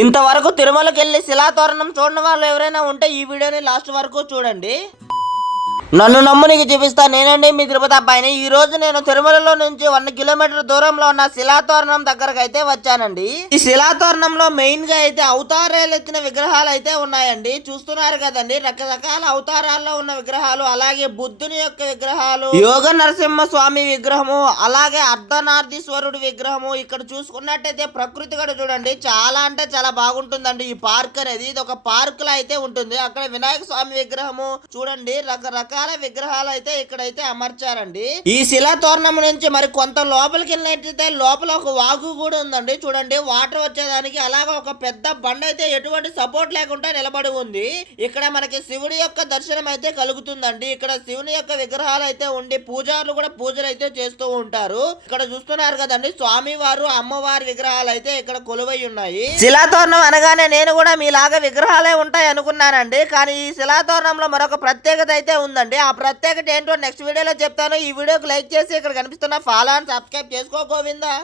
ఇంతవరకు తిరుమలకి వెళ్ళి శిలాతోరణం చూడని వాళ్ళు ఎవరైనా ఉంటే ఈ వీడియోని లాస్ట్ వరకు చూడండి. నన్ను నమ్ము నీకు చూపిస్తా. నేనండి మీ తిరుపతి అబ్బాయిని. ఈ రోజు నేను తిరుమలలో నుంచి వన్ కిలోమీటర్ దూరంలో ఉన్న శిలాతోరణం దగ్గరకు అయితే వచ్చానండి. ఈ శిలాతోరణంలో మెయిన్గా అయితే అవతారాలు ఎత్తిన విగ్రహాలు అయితే ఉన్నాయండి. చూస్తున్నారు కదండి రకరకాల అవతారాల్లో ఉన్న విగ్రహాలు అలాగే బుద్ధుని యొక్క విగ్రహాలు యోగ నరసింహ స్వామి విగ్రహము అలాగే అర్ధనార్థీశ్వరుడు విగ్రహము. ఇక్కడ చూసుకున్నట్టయితే ప్రకృతి కూడా చూడండి చాలా అంటే చాలా బాగుంటుందండి ఈ పార్క్ అనేది. ఇది ఒక పార్క్ లా అయితే ఉంటుంది. అక్కడ వినాయక స్వామి విగ్రహము చూడండి రకరకాల విగ్రహాలు అయితే ఇక్కడైతే అమర్చారండి. ఈ శిలా తోరణం నుంచి మరి కొంత లోపలికి వెళ్ళినట్టయితే లోపల ఒక వాగు కూడా ఉందండి. చూడండి వాటర్ వచ్చేదానికి అలాగే ఒక పెద్ద బండ అయితే ఎటువంటి సపోర్ట్ లేకుండా నిలబడి ఉంది. ఇక్కడ మనకి శివుడి యొక్క దర్శనం అయితే కలుగుతుందండి. ఇక్కడ శివుని యొక్క విగ్రహాలు అయితే ఉండి పూజారులు కూడా పూజలు అయితే చేస్తూ ఉంటారు. ఇక్కడ చూస్తున్నారు కదండి స్వామి వారు అమ్మవారి విగ్రహాలు అయితే ఇక్కడ కొలువై ఉన్నాయి. శిలాతోరణం అనగానే నేను కూడా మీలాగా విగ్రహాలే ఉంటాయి అనుకున్నానండి. కానీ ఈ శిలాతోరణంలో మరొక ప్రత్యేకత అయితే ఉందండి. ఆ ప్రత్యేకత ఏంటో నెక్స్ట్ వీడియోలో చెప్తాను. ఈ వీడియోకి లైక్ చేసి ఇక్కడ కనిపిస్తున్న ఫాలో అండ్ సబ్స్క్రైబ్ చేసుకో గోవిందా.